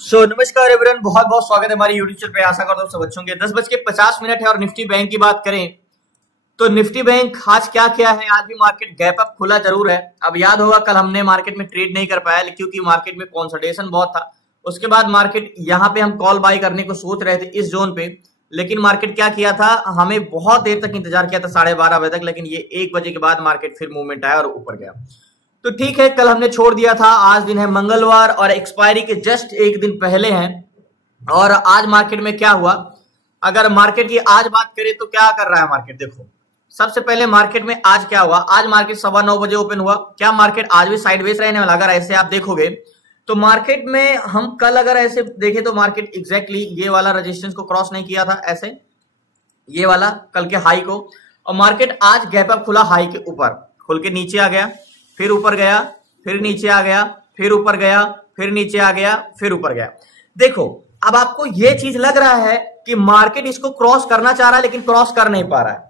नमस्कार एवरीवन, बहुत बहुत स्वागत है हमारी यूट्यूब चैनल पे। आशा करता हूँ सब अच्छे होंगे। 10:50 है और निफ्टी बैंक की बात करें तो निफ्टी बैंक आज क्या किया है। आज भी मार्केट गैप अप खुला जरूर है। अब याद होगा कल हमने मार्केट में ट्रेड नहीं कर पाया क्योंकि मार्केट में कंसोलिडेशन बहुत था। उसके बाद मार्केट यहाँ पे हम कॉल बाय करने को सोच रहे थे इस जोन पे, लेकिन मार्केट क्या किया था, हमें बहुत देर तक इंतजार किया था 12:30 बजे तक, लेकिन ये 1 बजे के बाद मार्केट फिर मूवमेंट आया और ऊपर गया। तो ठीक है, कल हमने छोड़ दिया था। आज दिन है मंगलवार और एक्सपायरी के जस्ट एक दिन पहले हैं। और आज मार्केट में क्या हुआ, अगर मार्केट की आज बात करें तो क्या कर रहा है मार्केट। देखो सबसे पहले मार्केट में आज क्या हुआ, आज मार्केट 9:15 बजे ओपन हुआ। क्या मार्केट आज भी साइडवेज रहने वाला, अगर ऐसे आप देखोगे तो मार्केट में हम कल अगर ऐसे देखें तो मार्केट एग्जैक्टली ये वाला रेजिस्टेंस को क्रॉस नहीं किया था, ऐसे ये वाला कल के हाई को। और मार्केट आज गैप अप खुला हाई के ऊपर, खुल के नीचे आ गया, फिर ऊपर गया, फिर नीचे आ गया, फिर ऊपर गया, फिर नीचे आ गया, फिर ऊपर गया। देखो अब आपको यह चीज लग रहा है कि मार्केट इसको क्रॉस करना चाह रहा है लेकिन क्रॉस कर नहीं पा रहा है।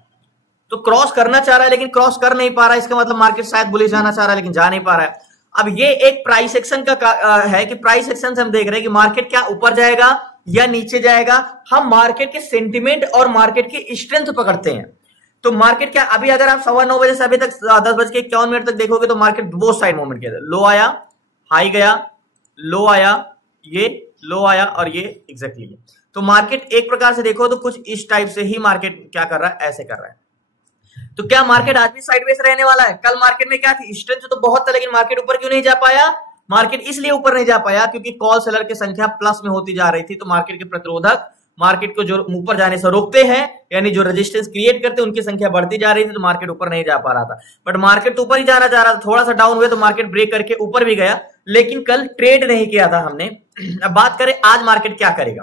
तो क्रॉस करना चाह रहा है लेकिन क्रॉस कर नहीं पा रहा है, इसका मतलब मार्केट शायद बुलिश जाना चाह रहा है लेकिन जा नहीं पा रहा है। अब ये एक प्राइस एक्शन का है कि प्राइस एक्शन से हम देख रहे हैं कि मार्केट क्या ऊपर जाएगा या नीचे जाएगा। हम मार्केट के सेंटिमेंट और मार्केट की स्ट्रेंथ पकड़ते हैं। तो मार्केट क्या, अभी अगर आप 9:15 बजे से अभी तक 10:51 तक देखोगे तो मार्केट दो साइड मूवमेंट किया था। लो आया, हाई गया, लो आया, ये लो आया और ये एग्जैक्टली ये। तो मार्केट एक प्रकार से देखो तो कुछ इस टाइप से ही मार्केट क्या कर रहा है, ऐसे कर रहा है। तो क्या मार्केट आज भी साइडवेज रहने वाला है। कल मार्केट में क्या थी, स्ट्रेंथ तो बहुत था लेकिन मार्केट ऊपर क्यों नहीं जा पाया। मार्केट इसलिए ऊपर नहीं जा पाया क्योंकि कॉल सेलर की संख्या प्लस में होती जा रही थी। तो मार्केट के प्रतिरोधक मार्केट को जो ऊपर जाने से रोकते हैं, यानी जो रेजिस्टेंस क्रिएट करते हैं, उनकी संख्या बढ़ती जा रही थी। तो मार्केट ऊपर नहीं जा पा रहा था, बट मार्केट तो ऊपर ही जाना चाह रहा था। थोड़ा सा डाउन हुए तो मार्केट ब्रेक करके ऊपर भी गया, लेकिन कल ट्रेड नहीं किया था हमने। अब बात करें आज मार्केट क्या करेगा।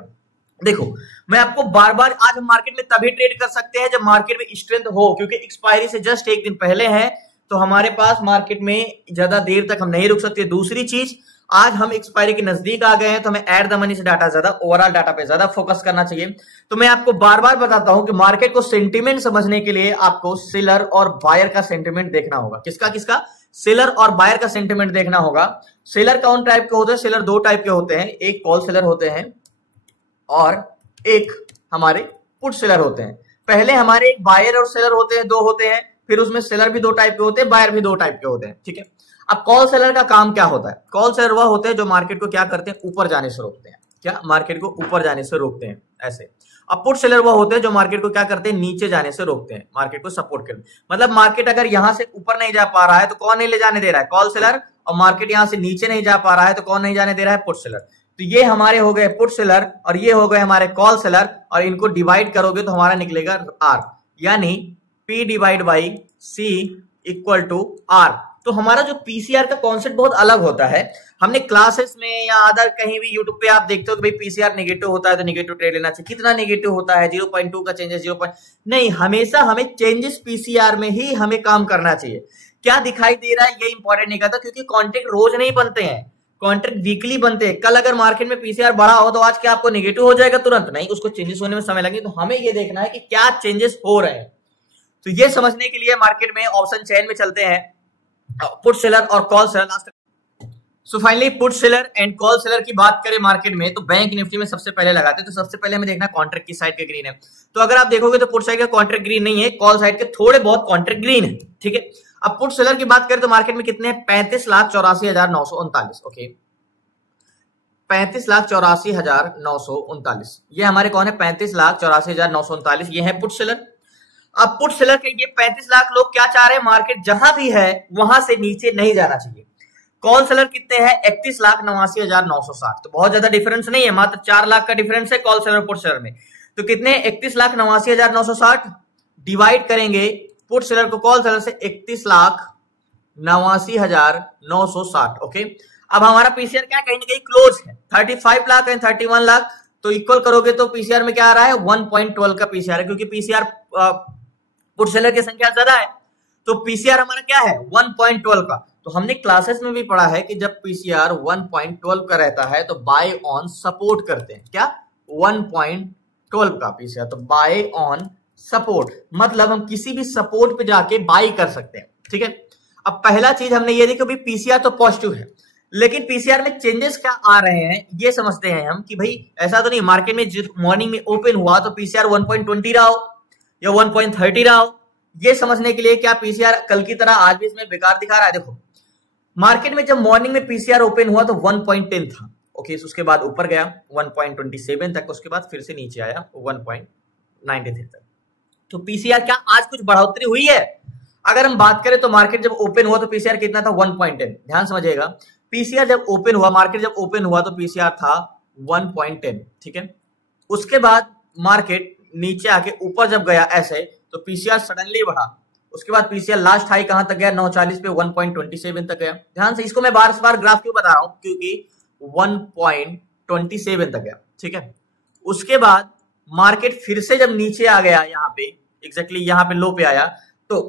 देखो मैं आपको बार बार, आज हम मार्केट में तभी ट्रेड कर सकते हैं जब मार्केट में स्ट्रेंथ हो, क्योंकि एक्सपायरी से जस्ट एक दिन पहले है। तो हमारे पास मार्केट में ज्यादा देर तक हम नहीं रुक सकते। दूसरी चीज, आज हम एक्सपायरी के नजदीक आ गए हैं तो हमें एट द मनी से डाटा ज्यादा, ओवरऑल डाटा पे ज्यादा फोकस करना चाहिए। तो मैं आपको बार बार बताता हूं कि मार्केट को सेंटीमेंट समझने के लिए आपको सेलर और बायर का सेंटीमेंट देखना होगा। किसका किसका, सेलर और बायर का सेंटीमेंट देखना होगा। सेलर कौन टाइप के होते हैं, सेलर दो टाइप के होते हैं, एक कॉल सेलर होते हैं और एक हमारे पुट सेलर होते हैं। पहले हमारे एक बायर और सेलर होते हैं, दो होते हैं, फिर उसमें सेलर भी दो टाइप के होते हैं, बायर भी दो टाइप के होते हैं, ठीक है। अब कॉल सेलर का काम क्या होता है, कॉल सेलर वह होते हैं जो मार्केट को क्या करते हैं, ऊपर जाने से रोकते हैं। क्या, मार्केट को ऊपर जाने से रोकते हैं, ऐसे। अब पुट सेलर वह होते हैं जो मार्केट को क्या करते हैं, नीचे जाने से रोकते हैं, मार्केट को सपोर्ट करते हैं। मतलब मार्केट अगर यहां से ऊपर नहीं जा पा रहा है तो कौन नहीं ले जाने दे रहा है, कॉल सेलर। और मार्केट यहां से नीचे नहीं जा पा रहा है तो कौन नहीं जाने दे रहा है, पुट सेलर। तो ये हमारे हो गए पुट सेलर और ये हो गए हमारे कॉल सेलर, और इनको डिवाइड करोगे तो हमारा निकलेगा आर, यानी P divide by C equal to R। तो हमारा जो पीसीआर का कॉन्सेप्ट बहुत अलग होता है। हमने क्लासेस में या अदर कहीं भी यूट्यूब पे आप देखते हो कि भाई पीसीआर नेगेटिव होता है तो नेगेटिव ट्रेड लेना चाहिए। कितना नेगेटिव होता है, 0.2 का चेंजेस, 0. नहीं, हमेशा हमें चेंजेस पीसीआर में ही हमें काम करना चाहिए। क्या दिखाई दे रहा है ये इंपॉर्टेंट नहीं करता, क्योंकि कॉन्ट्रैक्ट रोज नहीं बनते हैं, कॉन्ट्रैक्ट वीकली बनते हैं। कल अगर मार्केट में पीसीआर बढ़ा हो तो आज क्या आपको नेगेटिव हो जाएगा तुरंत? नहीं, उसको चेंजेस होने में समय लगे। तो हमें ये देखना है कि क्या चेंजेस हो रहे हैं। तो ये समझने के लिए मार्केट में ऑप्शन चेन में चलते हैं, पुट सेलर और call seller. So finally put seller and call seller की बात करें मार्केट में तो बैंक निफ्टी में सबसे पहले लगाते हैं। तो सबसे पहले हमें देखना कॉन्ट्रैक्ट की साइड के ग्रीन है। तो अगर आप देखोगे तो पुट साइड का कॉन्ट्रैक्ट ग्रीन नहीं है, कॉल साइड के थोड़े बहुत कॉन्ट्रैक्ट ग्रीन है, ठीक है। अब पुट सेलर की बात करें तो मार्केट में कितने हैं, 35,84,939। ओके, 35,84,939। ये हमारे कौन है, 35,84,939, ये है पुट सेलर। अब पुट सेलर के ये 35 लाख लोग क्या चाह रहे हैं, मार्केट जहां भी है वहां से नीचे नहीं जाना चाहिए। कॉल सेलर कितने हैं, 31,89,960। तो बहुत ज्यादा डिफरेंस नहीं है, मात्र 4 लाख का डिफरेंस है कॉल सेलर पुट सेलर में। तो कितने, 31,89,960 डिवाइड करेंगे पुट सेलर को कॉल सेलर से 31,89,960। ओके, अब हमारा पीसीआर क्या कहीं ना कहीं क्लोज है, 35 लाख एंड 31 लाख। तो इक्वल करोगे तो पीसीआर में क्या आ रहा है, 1.12 का पीसीआर है, क्योंकि पीसीआर पुट सेलर की संख्या ज्यादा है। तो पीसीआर हमारा क्या है, 1.12 का। तो हमने क्लासेस में भी पढ़ा है कि जब पीसीआर 1.12 का रहता है तो बाय ऑन सपोर्ट करते हैं। क्या, 1.12 का पीसीआर, तो बाय ऑन सपोर्ट, मतलब हम किसी भी सपोर्ट पे जाके बाय कर सकते हैं, ठीक है। अब पहला चीज हमने ये देखी, पीसीआर तो पॉजिटिव है, लेकिन पीसीआर में चेंजेस क्या आ रहे हैं ये समझते हैं हम कि भाई ऐसा तो नहीं मार्केट में मॉर्निंग में ओपन हुआ तो पीसीआर 1.20 रहा हो या 1.30 रहा हो, ये समझने के लिए क्या पीसीआर कल की तरह आज भी इसमें बेकार दिखा रहा है। देखो मार्केट में जब मॉर्निंग में पीसीआर ओपन हुआ तो 1.10 था, ओके, उसके बाद ऊपर गया 1.27 तक, उसके बाद फिर से नीचे आया 1.93 तक। तो पीसीआर क्या आज कुछ बढ़ोतरी हुई है? अगर हम बात करें तो मार्केट जब ओपन हुआ तो पीसीआर कितना था 1.10, ध्यान समझिएगा, पीसीआर जब ओपन हुआ, मार्केट जब ओपन हुआ तो पीसीआर था 1.10, ठीक है। उसके बाद मार्केट नीचे आके ऊपर जब गया ऐसे तो पीसीआर सडनली बढ़ा, उसके बाद पीसीआर लास्ट हाई कहां तक गया 940 पे 1.27 तक गया। ध्यान से, इसको मैं बार बार ग्राफ क्यों बता रहा हूं, क्योंकि 1.27 तक गया, ठीक है। उसके बाद मार्केट फिर से जब नीचे आ गया यहाँ पे एग्जैक्टली यहाँ पे लो पे आया तो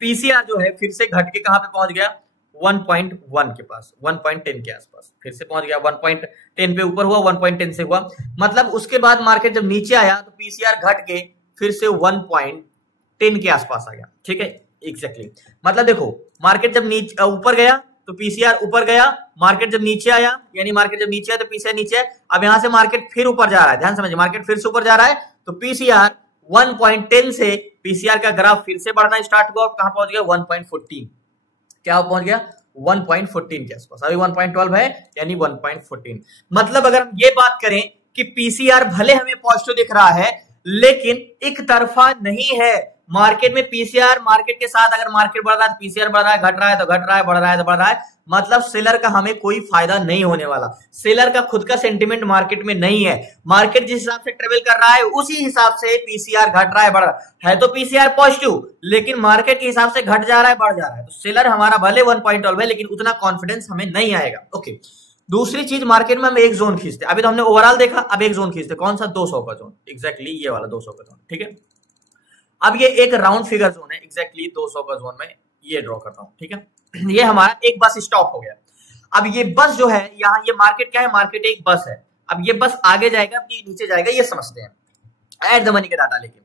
पीसीआर जो है फिर से घट के कहां पे पहुंच गया 1.1 के पास, 1.10 के आसपास फिर से पहुंच गया, 1.10 पे ऊपर हुआ, 1.10 से हुआ, मतलब उसके बाद मार्केट जब नीचे आया तो पीसीआर घट के फिर से 1.10 के आसपास आ गया, ठीक है एग्जैक्टली। मतलब देखो मार्केट जब नीचे ऊपर गया तो पीसीआर ऊपर गया, मार्केट जब नीचे आया यानी मार्केट जब नीचे आया तो पीसीआर नीचे है। अब यहां से मार्केट फिर ऊपर जा रहा है, ध्यान समझिए, मार्केट फिर से ऊपर जा रहा है तो पीसीआर 1.10 से पीसीआर का ग्राफ फिर से बढ़ना स्टार्ट हुआ, कहां पहुंच गया 1.14, क्या पहुंच गया 1.14 के आसपास, अभी 1.12 है यानी 1.14। मतलब अगर हम ये बात करें कि पीसीआर भले हमें पॉजिटिव दिख रहा है लेकिन एक तरफा नहीं है। मार्केट में पीसीआर मार्केट के साथ अगर मार्केट बढ़ रहा है तो पीसीआर बढ़ रहा है, घट रहा है तो घट रहा है, बढ़ रहा है तो बढ़ रहा है, मतलब सेलर का हमें कोई फायदा नहीं होने वाला। सेलर का खुद का सेंटिमेंट मार्केट में नहीं है, मार्केट जिस हिसाब से ट्रेवल कर रहा है उसी हिसाब से पीसीआर घट रहा है, बढ़ रहा है तो पीसीआर पॉजिटिव, लेकिन मार्केट के हिसाब से घट जा रहा है, बढ़ जा रहा है, तो सेलर हमारा भले 1.12 है लेकिन उतना कॉन्फिडेंस हमें नहीं आएगा, ओके। दूसरी चीज मार्केट में हम एक जोन खींचते, अभी तो हमने ओवरऑल देखा, अब एक जोन खींचते, कौन सा 200 का जोन, एग्जैक्टली ये वाला 200 का जोन, ठीक है। अब ये एक राउंड फिगर जोन है, एग्जैक्टली 200 का जोन में ये ड्रॉ करता हूं, ठीक है। ये हमारा एक बस स्टॉप हो गया। अब ये बस जो है यहाँ, ये मार्केट क्या है, मार्केट एक बस है, अब ये बस आगे जाएगा कि नीचे जाएगा ये समझते हैं एट द मनी का डाटा लेके,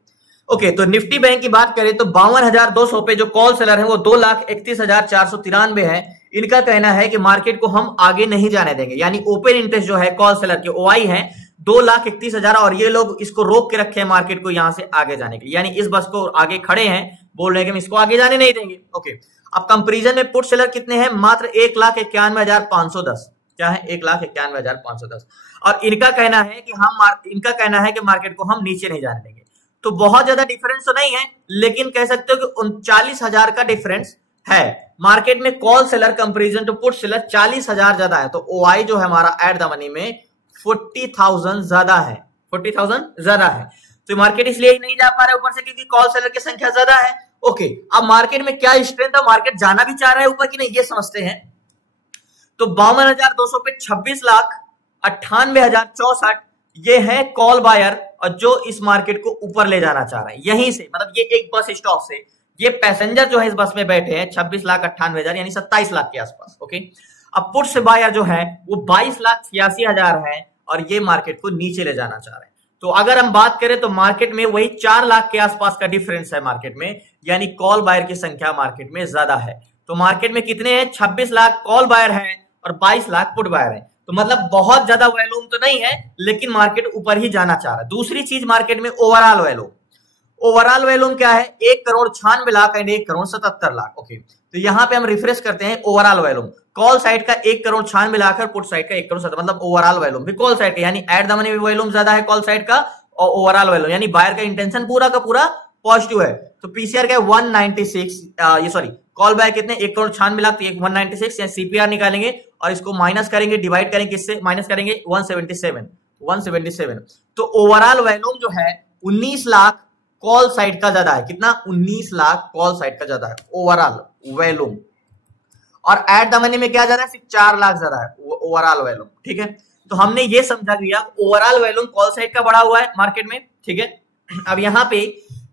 ओके। तो निफ्टी बैंक की बात करें तो 52,200 पे जो कॉल सेलर है वो 2,31,493 है। इनका कहना है कि मार्केट को हम आगे नहीं जाने देंगे, यानी ओपन इंटरेस्ट जो है कॉल सेलर के ओआई है 2,31,000 और ये लोग इसको रोक के रखे हैं मार्केट को यहां से आगे जाने के लिए, यानी इस बस को आगे खड़े हैं, बोल रहे हैं कि हम इसको आगे जाने नहीं देंगे, ओके। अब कंपैरिजन में पुट सेलर कितने हैं, मात्र 1,91,510, क्या है 1,91,510, और इनका कहना है कि मार्केट को हम नीचे नहीं जाने देंगे। तो बहुत ज्यादा डिफरेंस तो नहीं है, लेकिन कह सकते हो कि 39,000 का डिफरेंस है मार्केट में call seller comparison to put seller, 40,000 ज्यादा है। तो ओआई जो है हमारा एट द मनी में 40,000 ज्यादा है, 40,000 ज्यादा है, तो मार्केट इसलिए ही नहीं जा पा रहा है ऊपर से क्योंकि कॉल सेलर की संख्या ज्यादा है, ओके। अब मार्केट में क्या स्ट्रेंथ है, मार्केट जाना भी चाह रहा है ऊपर कि नहीं ये समझते हैं। तो 52,200 पे 26,98,064 ये है कॉल बायर और जो इस मार्केट को ऊपर ले जाना चाह रहे हैं यहीं से, मतलब ये एक बस स्टॉप से ये पैसेंजर जो है इस बस में बैठे हैं 26,98,000 यानी 27 लाख के आसपास, ओके। अब पुट से बायर जो है वो 22,86,000 है और ये मार्केट को नीचे ले जाना चाह रहे हैं। तो अगर हम बात करें तो मार्केट में वही 4 लाख के आसपास का डिफरेंस है मार्केट में, यानी कॉल बायर की संख्या मार्केट में ज्यादा है। तो मार्केट में कितने हैं, 26 लाख कॉल बायर है और 22 लाख पुट बायर है, तो मतलब बहुत ज्यादा वॉल्यूम तो नहीं है लेकिन मार्केट ऊपर ही जाना चाह रहा है। दूसरी चीज मार्केट में ओवरऑल वॉल्यूम क्या है, 1,96,00,000 एंड 1,77,00,000, ओके। तो यहां पे हम रिफ्रेश करते हैं ओवरऑल वॉल्यूम, कॉल साइड का 1,96,00,000 पुट साइड का 1,77,00,000, मतलब ओवरऑल वॉल्यूम भी कॉल साइड का, यानी एट द मनी भी वॉल्यूम ज्यादा है कॉल साइड का और ओवरऑल वॉल्यूम यानी बायर का इंटेंशन पूरा का पूरा पॉजिटिव है। तो पीसीआर का 196, ये सॉरी कॉल बाय कितने 1,96,00,000 196 या सीपीआर निकालेंगे और इसको माइनस करेंगे, डिवाइड करेंगे किससे, माइनस करेंगे 177, तो ओवरऑल वॉल्यूम जो है 19 लाख कॉल साइड का ज्यादा है, कितना 19 लाख कॉल साइड का ज्यादा है ओवरऑल वॉल्यूम, और एट द मनी में क्या ज्यादा है, सिर्फ 4 लाख ज्यादा है ओवरऑल वॉल्यूम, ठीक है। तो हमने ये समझा दिया ओवरऑल वॉल्यूम कॉल साइड का बढ़ा हुआ है मार्केट में, ठीक है। अब यहां पे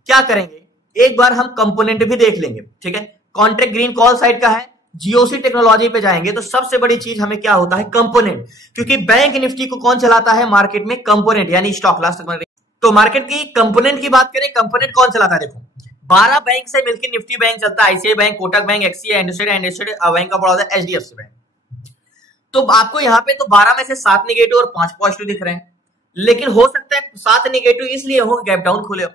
क्या करेंगे, एक बार हम कंपोनेंट भी देख लेंगे, ठीक है। कॉन्ट्रैक्ट ग्रीन कॉल साइड का है, जीओसी टेक्नोलॉजी पे जाएंगे तो सबसे बड़ी चीज हमें क्या होता है, कंपोनेंट, क्योंकि बैंक निफ्टी को कौन चलाता है मार्केट में, कंपोनेंट यानी स्टॉक लॉस। तो मार्केट की कंपोनेंट की बात करें, कंपोनेंट कौन चलाता है, देखो 12 बैंक से मिलकर निफ्टी बैंक चलता है, ICI bank, Kotak bank, axis, bank of Baroda, HDFC bank. तो आपको यहाँ पे तो 12 में से 7 निगेटिव और 5 पॉजिटिव दिख रहे हैं, लेकिन हो सकता है 7 निगेटिव इसलिए हो गैप डाउन खुले हो।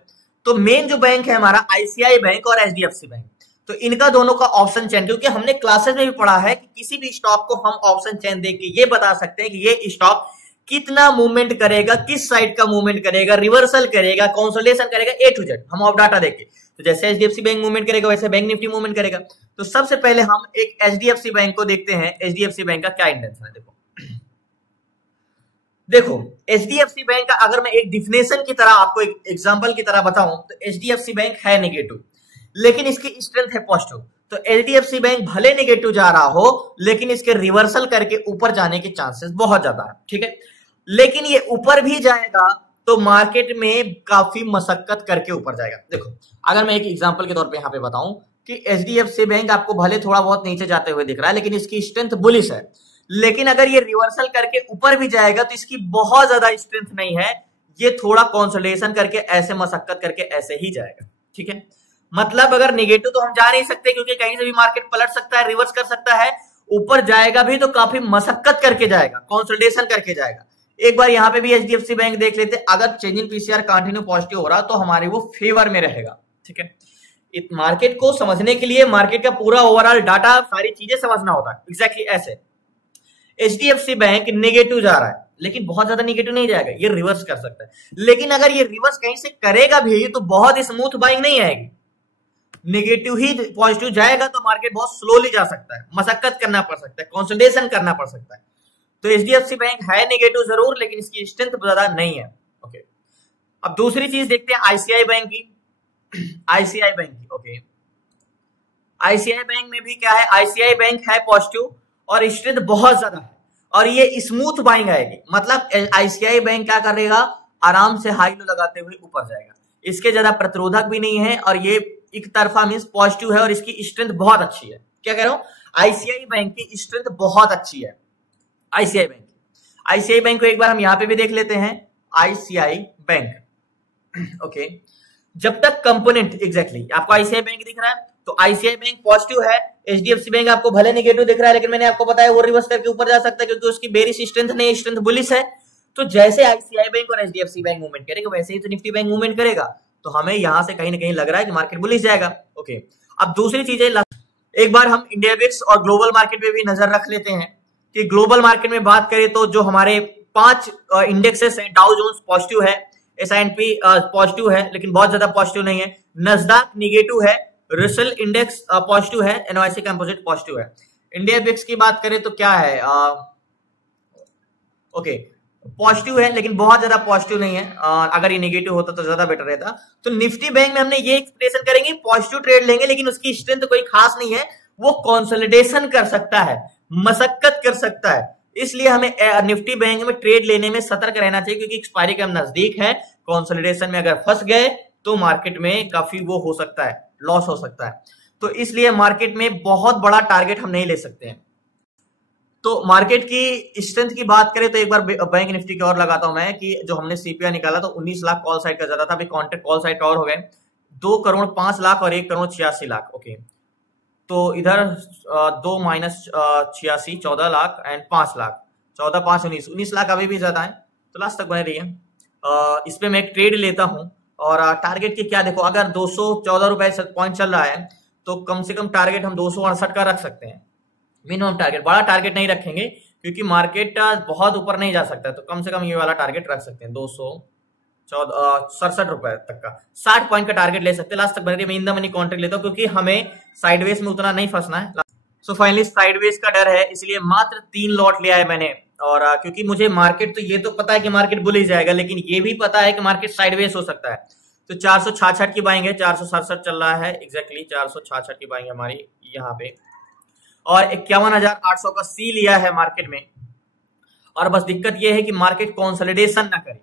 तो मेन जो बैंक है हमारा आईसीआई बैंक और एचडीएफसी बैंक, तो इनका दोनों का ऑप्शन चेन, क्योंकि हमने क्लासेस में भी पढ़ा है कि किसी भी स्टॉक को हम ऑप्शन चेन देख के ये बता सकते हैं कि ये स्टॉक कितना मूवमेंट करेगा, किस साइड का मूवमेंट करेगा, रिवर्सल करेगा, कंसोलिडेशन करेगा, ए टू जेड हम ऑफ डाटा देके। तो जैसे एचडीएफसी बैंक मूवमेंट करेगा वैसे बैंक निफ्टी मूवमेंट करेगा। तो सबसे पहले हम एक एचडीएफसी बैंक को देखते हैं, एचडीएफसी बैंक का क्या इंडेक्स है। देखो एचडीएफसी बैंक का अगर मैं एक डिफिनेशन की तरह आपको एक एग्जांपल की तरह बताऊं तो एचडीएफसी बैंक है नेगेटिव लेकिन इसकी स्ट्रेंथ है पॉजिटिव। तो एचडीएफसी बैंक भले नेगेटिव जा रहा हो लेकिन इसके रिवर्सल करके ऊपर जाने के चांसेस बहुत ज्यादा है, ठीक है। लेकिन ये ऊपर भी जाएगा तो मार्केट में काफी मशक्कत करके ऊपर जाएगा। देखो अगर मैं एक एग्जांपल के तौर पे यहाँ पे बताऊं कि एचडीएफसी बैंक आपको भले थोड़ा बहुत नीचे जाते हुए दिख रहा है लेकिन इसकी स्ट्रेंथ बुलिश है, लेकिन अगर ये रिवर्सल करके ऊपर भी जाएगा तो इसकी बहुत ज्यादा स्ट्रेंथ नहीं है, ये थोड़ा कंसोलिडेशन करके ऐसे मशक्कत करके ऐसे ही जाएगा, ठीक है। मतलब अगर नेगेटिव तो हम जा नहीं सकते क्योंकि कहीं से भी मार्केट पलट सकता है, रिवर्स कर सकता है, ऊपर जाएगा भी तो काफी मशक्कत करके जाएगा, कंसोलिडेशन करके जाएगा। एक बार यहाँ पे भी एचडीएफसी बैंक देख लेते, अगर change in PCR continue positive हो रहा तो हमारे वो फेवर में रहेगा, ठीक है। मार्केट को समझने के लिए मार्केट का पूरा ओवरऑल डाटा सारी चीजें समझना होता है, एग्जैक्टली ऐसे। एचडीएफसी बैंक नेगेटिव जा रहा है लेकिन बहुत ज्यादा नेगेटिव नहीं जाएगा, ये रिवर्स कर सकता है। लेकिन अगर ये रिवर्स कहीं से करेगा भी तो बहुत स्मूथ बाइंग नहीं आएगी, नेगेटिव ही पॉजिटिव जाएगा तो मार्केट बहुत स्लोली जा सकता है, मशक्कत करना पड़ सकता है, कंसोलिडेशन करना पड़ सकता है। तो एचडीएफसी बैंक है नेगेटिव जरूर लेकिन इसकी स्ट्रेंथ ज्यादा नहीं है, ओके। अब दूसरी चीज देखते हैं आईसीआई बैंक की। आईसीआई बैंक की, ओके। आईसीआई बैंक में भी क्या है, आईसीआई बैंक है पॉजिटिव और स्ट्रेंथ बहुत ज्यादा है और ये स्मूथ बाइंग आएगी। मतलब आईसीआई बैंक क्या करेगा, आराम से हाई लो लगाते हुए ऊपर जाएगा, इसके ज्यादा प्रतिरोधक भी नहीं है और ये एक तरफा मींस पॉजिटिव है और इसकी स्ट्रेंथ बहुत अच्छी है। क्या कह रहा हूं, आईसीआई बैंक की स्ट्रेंथ बहुत अच्छी है। आईसीआई बैंक को एक बार हम यहां पे भी देख लेते हैं, आईसीआई बैंक, ओके। जब तक कंपोनेंट एग्जैक्टली आपको आईसीआई बैंक दिख रहा है तो आईसीआई बैंक पॉजिटिव है, एचडीएफसी बैंक आपको भले नेगेटिव दिख रहा है लेकिन मैंने आपको बताया वो रिवर्स करके ऊपर जा सकता है क्योंकि उसकी बेरिश स्ट्रेंथ नहीं, स्ट्रेंथ बुलिश है। तो जैसे आईसीआई बैंक और एचडीएफसी बैंक मूवमेंट करेगा वैसे ही तो निफ्टी बैंक मूवमेंट करेगा, तो हमें यहां से कहीं ना कहीं लग रहा है कि मार्केट बुलिश जाएगा, ओके। अब दूसरी चीज है, एक बार हम इंडिया विक्स और ग्लोबल मार्केट में भी नजर रख लेते हैं कि ग्लोबल मार्केट में बात करें तो जो हमारे 5 इंडेक्सेस हैं, डाउ जोन्स पॉजिटिव है, एसआईपी पॉजिटिव है लेकिन बहुत ज्यादा पॉजिटिव नहीं है, नस्डैक नेगेटिव है, रसेल इंडेक्स पॉजिटिव है, एनवाईसी कंपोजिट पॉजिटिव है। इंडिया विक्स की बात करें तो क्या है, ओके पॉजिटिव है लेकिन बहुत ज्यादा पॉजिटिव नहीं है, अगर ये नेगेटिव होता तो ज्यादा बेटर रहता। तो निफ्टी बैंक में हमने ये एक्सप्रेशन करेंगे, पॉजिटिव ट्रेड लेंगे लेकिन उसकी स्ट्रेंथ कोई खास नहीं है, वो कंसोलिडेशन कर सकता है, मशक्कत कर सकता है, इसलिए हमें निफ्टी बैंक में ट्रेड लेने में सतर्क रहना चाहिए क्योंकि एक्सपायरी का नजदीक है। कंसोलिडेशन में अगर फंस गए तो मार्केट में काफी वो हो सकता है, लॉस हो सकता है, तो इसलिए मार्केट में बहुत बड़ा टारगेट हम नहीं ले सकते हैं। तो मार्केट की स्ट्रेंथ की बात करें तो एक बार बैंक निफ्टी की ओर लगाता हूं मैं कि जो हमने सीपीआई निकाला तो 19 लाख कॉल साइड का ज्यादा था, अभी कॉन्ट्रैक्ट कॉल साइड कवर हो गए 2 करोड़ 5 लाख और 1 करोड़ 86 लाख, ओके। तो इधर 2 माइनस 86 14 लाख एंड 5 लाख, 14 5 19 लाख अभी भी ज्यादा है, तो लास्ट तक बने रहिए। इस पे मैं एक ट्रेड लेता हूं और टारगेट की क्या देखो, अगर 214 रुपए पॉइंट चल रहा है तो कम से कम टारगेट हम 268 का रख सकते हैं, मिनिमम टारगेट, बड़ा टारगेट नहीं रखेंगे क्योंकि मार्केट बहुत ऊपर नहीं जा सकता, तो कम से कम ये वाला टारगेट रख सकते हैं 267 रुपए तक का, 60 पॉइंट का टारगेट ले सकते हैं। लास्ट तक बने रहिए, मैं इन द मनी कॉन्ट्रैक्ट लेता हूं क्योंकि हमें साइडवेज में उतना नहीं फंसना है। सो फाइनली साइडवेज का डर है इसलिए मात्र 3 लॉट लिया है मैंने, और क्योंकि मुझे मार्केट तो ये तो पता है कि मार्केट बुलिश जाएगा लेकिन ये भी पता है कि मार्केट साइडवेज हो सकता है। तो 466 की बाइंग है, 467 चल रहा है, एग्जैक्टली 466 की बाइंग हमारी यहाँ पे, और 51,800 का सी लिया है मार्केट में। और बस दिक्कत ये है कि मार्केट कंसोलिडेशन ना करे,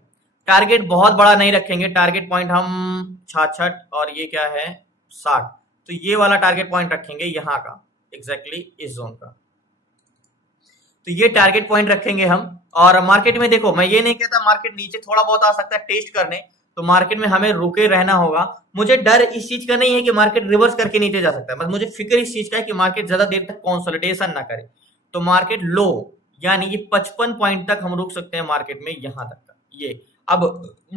टारगेट बहुत बड़ा नहीं रखेंगे, टारगेट पॉइंट हम 66 और ये क्या है 60, तो ये वाला टारगेट पॉइंट रखेंगे यहाँ का, एग्जैक्टली इस जोन का, तो ये टारगेट पॉइंट रखेंगे हम। और मार्केट में देखो, मैं ये नहीं कहता मार्केट नीचे थोड़ा बहुत आ सकता है टेस्ट करने, तो मार्केट में हमें रुके रहना होगा। मुझे डर इस चीज का नहीं है कि मार्केट रिवर्स करके नीचे जा सकता है, बस मुझे फिक्र इस चीज का है कि मार्केट ज्यादा देर तक कंसोलिडेशन ना करे, तो मार्केट लो यानी कि 55 पॉइंट तक हम रुक सकते हैं मार्केट में, यहां तक का ये। अब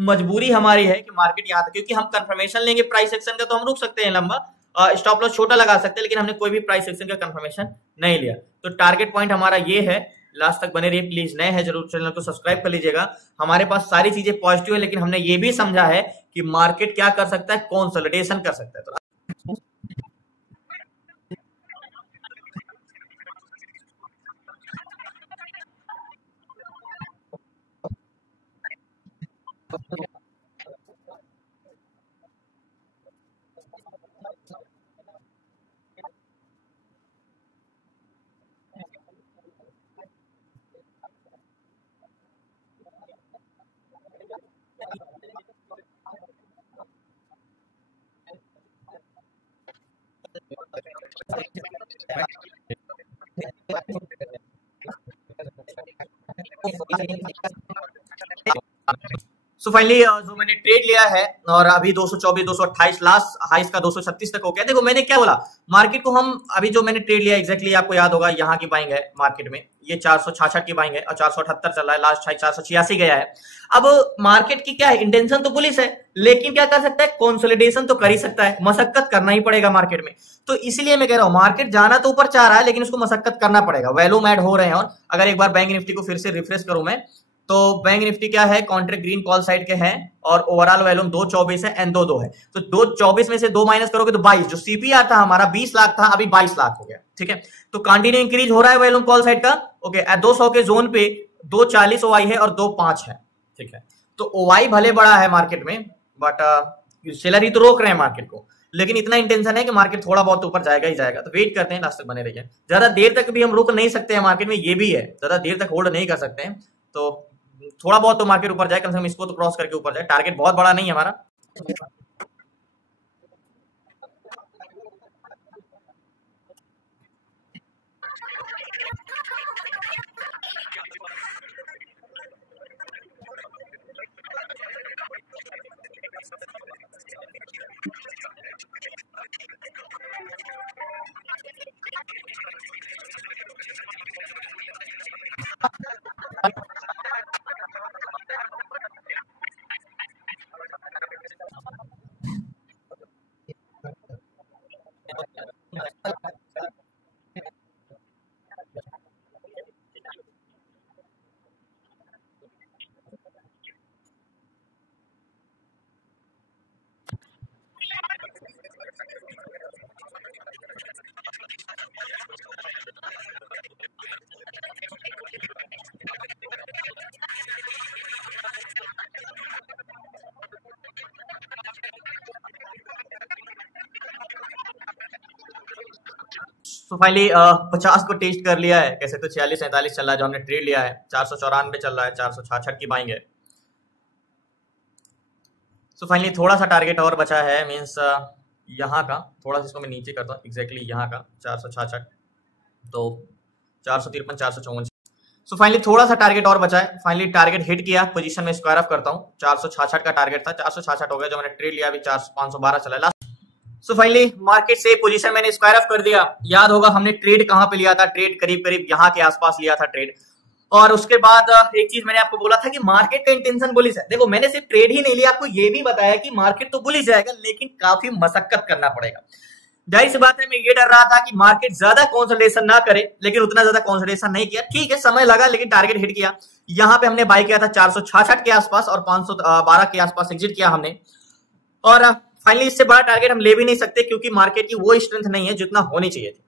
मजबूरी हमारी है कि मार्केट यहां तक, क्योंकि हम कंफर्मेशन लेंगे प्राइस एक्शन का तो हम रुक सकते हैं लंबा, स्टॉप लॉस छोटा लगा सकते हैं, लेकिन हमने कोई भी प्राइस एक्शन का कंफर्मेशन नहीं लिया। तो टारगेट पॉइंट हमारा ये है। लास्ट तक बने रहिए प्लीज, नए हैं जरूर चैनल को सब्सक्राइब कर लीजिएगा। हमारे पास सारी चीजें पॉजिटिव है, लेकिन हमने ये भी समझा है कि मार्केट क्या कर सकता है, कंसोलिडेशन कर सकता है। तो सो फाइनली जो मैंने ट्रेड लिया है, और अभी 224 228 लास्ट हाइस का 236 तक हो गया। देखो मैंने क्या बोला, मार्केट को हम अभी जो मैंने ट्रेड लिया एग्जैक्टली आपको याद होगा, यहाँ की बाइंग है मार्केट में, ये 466 की बाइंग है और 478 चल रहा है, लास्ट हाई 486 गया है। अब मार्केट की क्या है, इंटेंशन तो बुलिश है, लेकिन क्या कर सकता है, कंसोलिडेशन तो कर ही सकता है, मशक्कत करना ही पड़ेगा मार्केट में। तो इसलिए मैं कह रहा हूं मार्केट जाना तो ऊपर चाह रहा है, लेकिन उसको मशक्कत करना पड़ेगा, वैल्यूम ऐड हो रहे हैं। और अगर एक बार बैंक निफ्टी को फिर से रिफ्रेश करूं मैं, तो बैंक निफ्टी क्या है, कॉन्ट्रैक्ट ग्रीन कॉल साइड के हैं, और ओवरऑल वैल्यूम 224 है एंड 2 है। तो 224 में से 2 माइनस करोगे तो 22, जो सीपीआर था हमारा 20 लाख था, अभी 22 लाख हो गया। ठीक है, तो कंटिन्यू इंक्रीज हो रहा है वैल्यूम कॉल साइड का। ओके, 200 के जोन पे 240 ओआई है और 25 है। ठीक है, तो ओआई भले बड़ा है मार्केट में, बट सेलर ही तो रोक रहे हैं मार्केट को, लेकिन इतना इंटेंशन है कि मार्केट थोड़ा बहुत ऊपर जाएगा ही जाएगा। तो वेट करते हैं, लास्ट तक बने रहिए। ज्यादा देर तक भी हम रुक नहीं सकते हैं मार्केट में, ये भी है, ज्यादा देर तक होल्ड नहीं कर सकते हैं। तो थोड़ा बहुत तो मार्केट ऊपर जाए, कम से कम इसको तो क्रॉस करके ऊपर जाए। टारगेट बहुत बड़ा नहीं है हमारा। तो फाइनली 50 को टेस्ट कर लिया है, कैसे तो 46 47 चल रहा है जो हमने ट्रेड लिया है, 494 चल रहा है, 466 की बाइंग है। सो फाइनली थोड़ा सा टारगेट और बचा है, मीन्स यहाँ का थोड़ा सा, इसको मैं नीचे करता हूँ, एग्जैक्टली यहाँ का 466, तो 453 454। सो फाइनली थोड़ा सा टारगेट और बचा है, फाइनली टारगेट हिट किया, पोजीशन में स्क्वायर ऑफ करता हूँ। 466 का टारगेट था, 466 हो गया, जो मैंने ट्रेड लिया अभी 512 चला है लास्ट। सो फाइनली मार्केट से पोजीशन मैंने स्क्वायर ऑफ कर दिया। याद होगा हमने ट्रेड कहां पे लिया था, ट्रेड करीब करीब यहाँ के आसपास लिया था ट्रेड। और उसके बाद एक चीज मैंने आपको बोला था कि मार्केट का इंटेंशन बुलिश है। देखो मैंने सिर्फ ट्रेड ही नहीं लिया, आपको ये भी बताया कि मार्केट तो बुलिश जाएगा, लेकिन काफी मशक्कत करना पड़ेगा। जाहिर सी बात है, मैं ये डर रहा था कि मार्केट ज्यादा कंसोलिडेशन ना करे, लेकिन उतना ज्यादा कंसोलिडेशन नहीं किया। ठीक है, समय लगा, लेकिन टारगेट हिट किया। यहाँ पे हमने बाय किया था 466 के आसपास और 512 के आसपास एग्जिट किया हमने। और फाइनली इससे बड़ा टारगेट हम ले भी नहीं सकते, क्योंकि मार्केट की वो स्ट्रेंथ नहीं है जितना होनी चाहिए थी।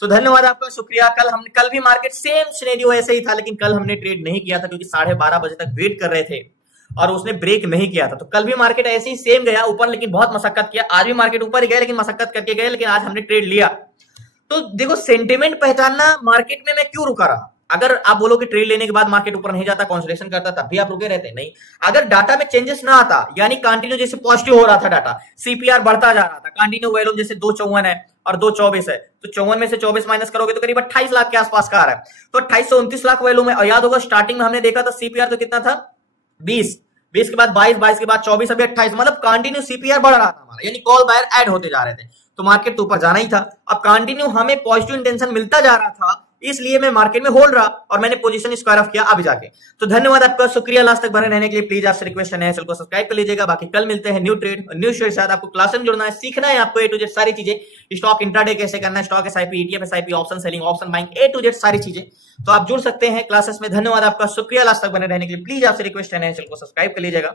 तो धन्यवाद आपका, शुक्रिया। कल भी मार्केट सेम सिनेरियो ऐसे ही था, लेकिन कल हमने ट्रेड नहीं किया था, क्योंकि 12:30 बजे तक वेट कर रहे थे और उसने ब्रेक नहीं किया था। तो कल भी मार्केट ऐसे ही सेम गया ऊपर, लेकिन बहुत मशक्कत किया। आज भी मार्केट ऊपर ही गया, लेकिन मशक्कत करके गए, लेकिन आज हमने ट्रेड लिया। तो देखो सेंटिमेंट पहचानना, मार्केट में मैं क्यों रुका रहा। अगर आप बोलो कि ट्रेड लेने के बाद मार्केट ऊपर नहीं जाता, कंसोलिडेशन करता, तब भी आप रुके रहते नहीं। अगर डाटा में चेंजेस ना आता, यानी कंटिन्यू जैसे पॉजिटिव हो रहा था डाटा, सीपीआर बढ़ता जा रहा था, कंटिन्यू वैल्यूम जैसे 254 है और 224 है, तो 54 में से 24 माइनस करोगे तो करीब 28 लाख के आसपास का आ रहा है। तो 28 से 29 लाख वैल्यूम है। और याद होगा स्टार्टिंग में हमने देखा था सीपीआर तो कितना था, 20 के बाद 22 के बाद 24, अभी 28, मतलब कंटिन्यू सीपीआर बढ़ रहा था हमारा, यानी कॉल बायर ऐड होते जा रहे थे। तो मार्केट तो ऊपर जाना ही था। अब कंटिन्यू हमें पॉजिटिव इंटेंशन मिलता जा रहा था, इसलिए मैं मार्केट में होल्ड रहा और मैंने पोजीशन स्क्वायर ऑफ किया अभी जाके। तो धन्यवाद आपका, शुक्रिया लास्ट तक बने रहने के लिए। प्लीज आपसे रिक्वेस्ट है नए चैनल को सब्सक्राइब कर लीजिएगा। बाकी कल मिलते हैं न्यू ट्रेड और न्यू शेयर के साथ। आपको क्लास में जुड़ना है, सीखना है आपको ए टू जेड सारी चीजें, स्टॉक इंट्राडे कैसे करना है, stock SIP, ETF SIP, option selling, option buying, A to Z सारी चीजें। तो आप जुड़ सकते हैं क्लासेस में। धन्यवाद आपका, शुक्रिया लास्ट तक बने रहने के लिए। प्लीज आपसे रिक्वेस्ट है नए चैनल को सब्सक्राइब कर लीजिएगा।